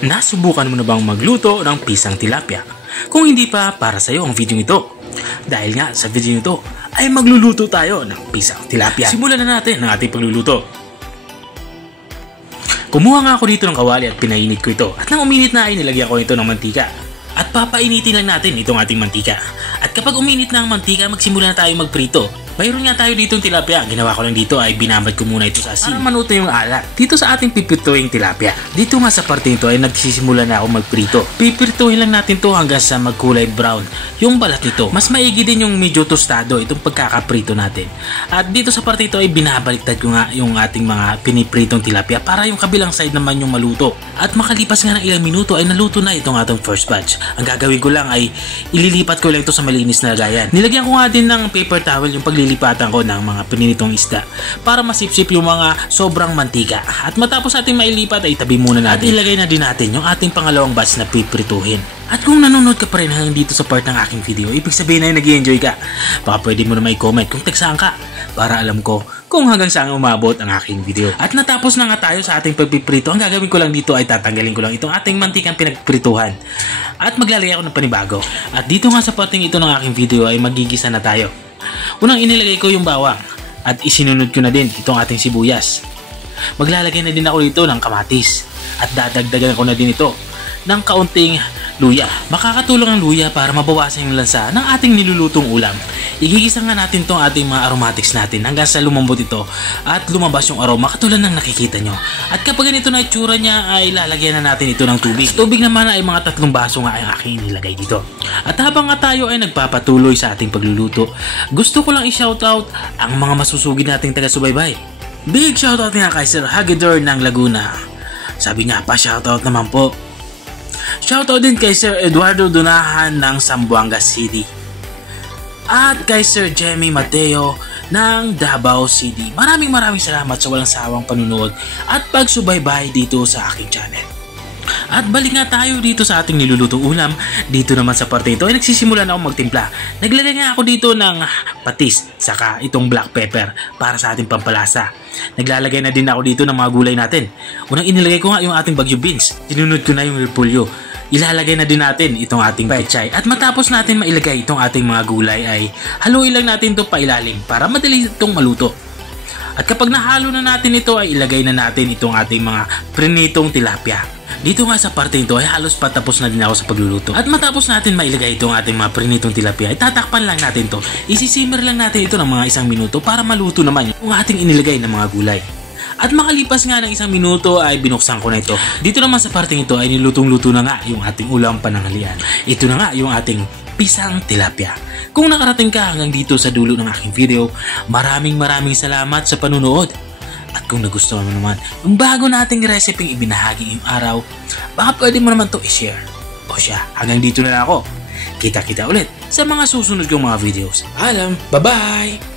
Nasubukan mo na bang magluto ng pisang tilapia? Kung hindi pa, para sa'yo ang video ito. Dahil nga sa video ito ay magluluto tayo ng pisang tilapia. Simulan na natin ang ating pagluluto. Kumuha nga ako dito ng kawali at pinainit ko ito. At nang uminit na ay nilagyan ko ito ng mantika. At papainitin lang natin itong ating mantika. At kapag uminit na ang mantika, magsimula na tayo magprito. Mayroon nga tayo ditong tilapia. Ang ginawa ko lang dito ay binabad ko muna ito sa asin para manuto yung alat. Dito sa ating pipirtuing tilapia. Dito nga sa parte nito ay nagsisimula na ako magprito. Pipirtuhin lang natin to hanggang sa magkulay brown yung balat nito. Mas maigi din yung medyo tostado itong pagkakaprito natin. At dito sa parte ito ay binabaliktad ko nga yung ating mga pinipritong tilapia para yung kabilang side naman yung maluto. At makalipas nga ng ilang minuto ay naluto na itong atong first batch. Ang gagawin ko lang ay ililipat ko lang ito sa malinis na lagayan. Nilagyan ko nga din ng paper towel yung paglilipatan ko ng mga pininitong isda para masipsip yung mga sobrang mantika. At matapos natin mailipat ay tabi muna natin. At ilagay na din natin yung ating pangalawang batch na piprituhin. At kung nanonood ka pa rin hanggang dito sa part ng aking video, ibig sabihin ay nag-i-enjoy ka. Baka pwede mo na may comment kung tagsaan ka para alam ko kung hanggang saan umabot ang aking video. At natapos na nga tayo sa ating pagpiprito. Ang gagawin ko lang dito ay tatanggalin ko lang itong ating mantikang pinagprituhan. At maglalagay ako ng panibago. At dito nga sa parting ito ng aking video ay magigisa na tayo. Unang inilagay ko yung bawang. At isinunod ko na din itong ating sibuyas. Maglalagay na din ako dito ng kamatis. At dadagdagan ko na din ito ng kaunting luya. Makakatulong ang luya para mabawasan yung lansa ng ating nilulutong ulam. Igigisa nga natin tong ating mga aromatics natin hanggang sa lumambot ito at lumabas yung aroma katulad ng nakikita nyo. At kapag ganito na itsura niya ay lalagyan na natin ito ng tubig. Sa tubig naman ay mga 3 baso nga ang aking inilagay dito. At habang nga tayo ay nagpapatuloy sa ating pagluluto, gusto ko lang i-shoutout ang mga masusugid nating taga-subaybay. Big shoutout nga kay Sir Hagedor ng Laguna. Sabi nga pa shoutout naman po. Shoutout din kay Sir Eduardo Donahan ng Zamboanga City. At kay Sir Jemmy Mateo ng Davao City. Maraming salamat sa walang sawang panunood at pagsubaybay dito sa aking channel. At balik nga tayo dito sa ating nilulutong ulam. Dito naman sa parte ito ay nagsisimula na akong magtimpla. Naglagay nga ako dito ng patis saka itong black pepper para sa ating pampalasa. Naglalagay na din ako dito ng mga gulay natin. Unang inilagay ko nga yung ating bagyo beans. Sinunod ko na yung repolyo. Ilalagay na din natin itong ating pechay. At matapos natin mailagay itong ating mga gulay ay haluin lang natin ito pailalim para madali itong maluto. At kapag nahalo na natin ito ay ilagay na natin itong ating mga prinitong tilapia. Dito nga sa parte ito ay halos patapos na din ako sa pagluluto. At matapos natin mailagay itong ating mga prinitong tilapia ay tatakpan lang natin ito. Isisimmer lang natin ito ng mga 1 minuto para maluto naman yung ating inilagay na mga gulay. At makalipas nga ng 1 minuto ay binuksan ko na ito. Dito naman sa parting ito ay nilutong-luto na nga yung ating ulam pananghalian. Ito na nga yung ating pisang tilapia. Kung nakarating ka hanggang dito sa dulo ng aking video, maraming salamat sa panunood. At kung nagustuhan mo naman yung bago nating recipe ibinahagi yung araw, baka pwede mo naman to i-share. O siya, hanggang dito na lang ako. Kita-kita ulit sa mga susunod kong mga videos. Paalam, bye-bye!